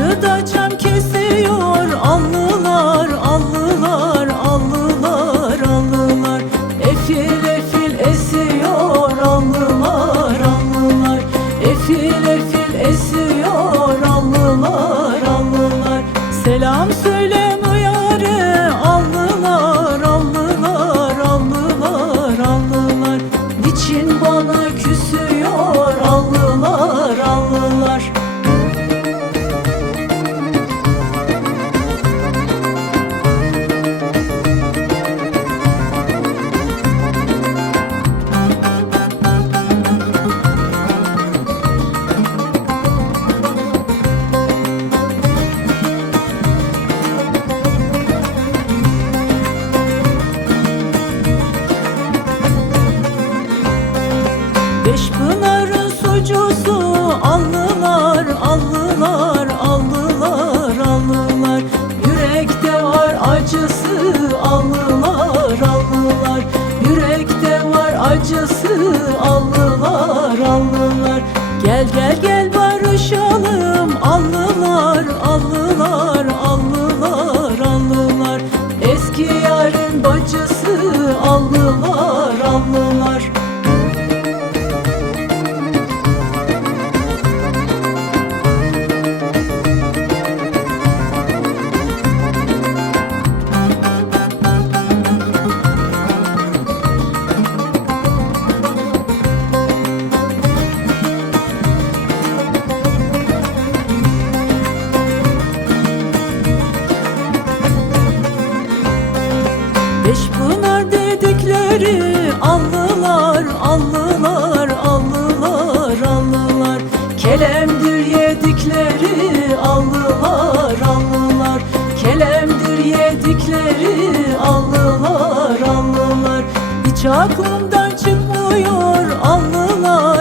Karşıda çam kesiyor Allah allılar Gel gel gel dedikleri allılar, allılar, allılar, allılar. Kelemdir yedikleri allılar, allılar. Kelemdir yedikleri allılar, allılar. Hiç aklımdan çıkmıyor allılar